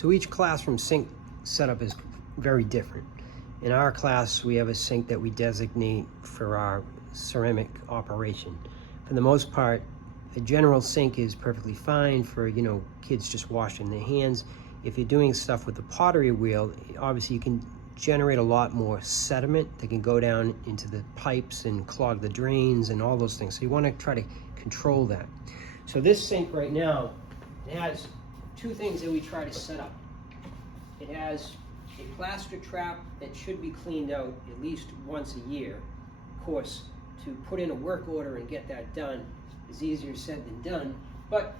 So each classroom sink setup is very different. In our class, we have a sink that we designate for our ceramic operation. For the most part, a general sink is perfectly fine for, kids just washing their hands. If you're doing stuff with the pottery wheel, obviously you can generate a lot more sediment that can go down into the pipes and clog the drains and all those things. So you want to try to control that. So this sink right now, it has two things that we try to set up. It has a plaster trap that should be cleaned out at least once a year. Of course, to put in a work order and get that done is easier said than done, but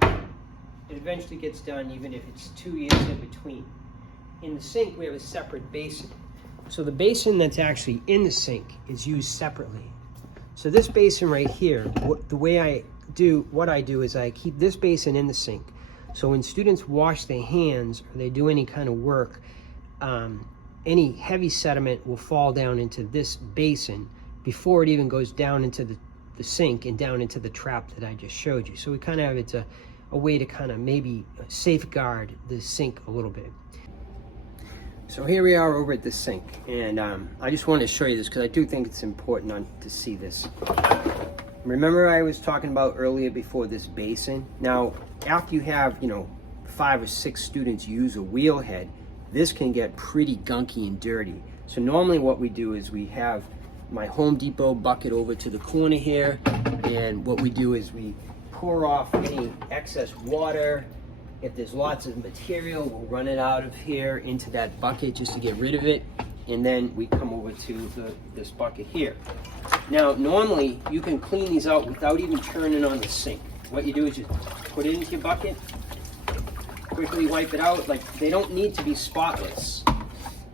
it eventually gets done even if it's 2 years in between. In the sink, we have a separate basin. So the basin that's actually in the sink is used separately. So this basin right here, what I do is I keep this basin in the sink. So when students wash their hands or they do any kind of work, any heavy sediment will fall down into this basin before it even goes down into the sink and down into the trap that I just showed you. So we kind of have, it's a way to kind of maybe safeguard the sink a little bit. So here we are over at the sink, and I just wanted to show you this because I do think it's important to see this. Remember I was talking about earlier before this basin? Now, after you have, 5 or 6 students use a wheel head, this can get pretty gunky and dirty. So normally what we do is we have my Home Depot bucket over to the corner here, and what we do is we pour off any excess water. If there's lots of material, we'll run it out of here into that bucket just to get rid of it, and then we come over to this bucket here. Now, normally you can clean these out without even turning on the sink. What you do is just put it into your bucket, quickly wipe it out. Like, they don't need to be spotless,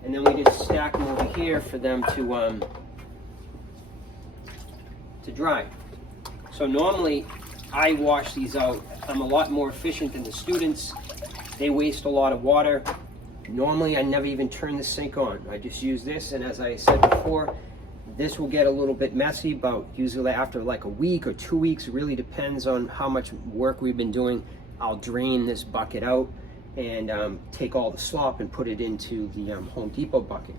and then we just stack them over here for them to dry. So normally I wash these out. I'm a lot more efficient than the students. They waste a lot of water. Normally I never even turn the sink on. I just use this, and as I said before, this will get a little bit messy, but usually after like a week or 2 weeks, it really depends on how much work we've been doing. I'll drain this bucket out and take all the slop and put it into the Home Depot bucket.